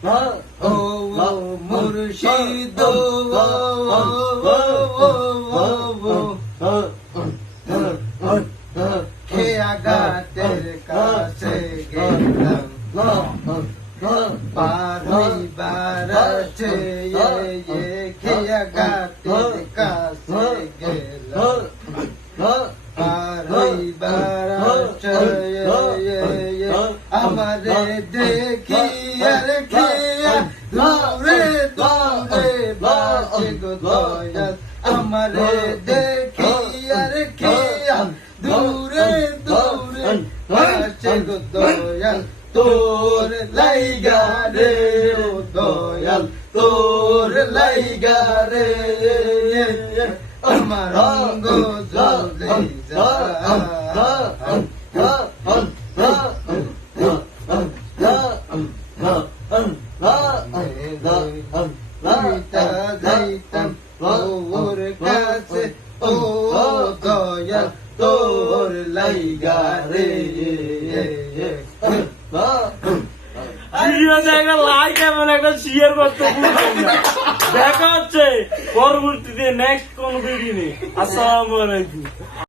ও মুর্শিদ খেয়া ঘাটের কাছে গেলাম পার হইবার আছে খেয়া ঘাটের কাছে গেলাম পার হইবার আছে আমারে দেখি আর খেয়া দূরে দূরে বাঁচে গো দয়াল আমারে দেখি আর খেয়া দূরে দূরে বাঁচে গো দয়াল তোর লাইগা রে ও দয়াল তোর লাইগা রে আমার অঙ্গ জ্বলে যাইতাম ওর কাছে ও দয়াল তোর লাইগা রে লাইক এমন একটা শেয়ার করতে দেখা হচ্ছে পরবর্তীতে নেক্সট কোন ভিডিও নিয়ে। আসসালামু আলাইকুম।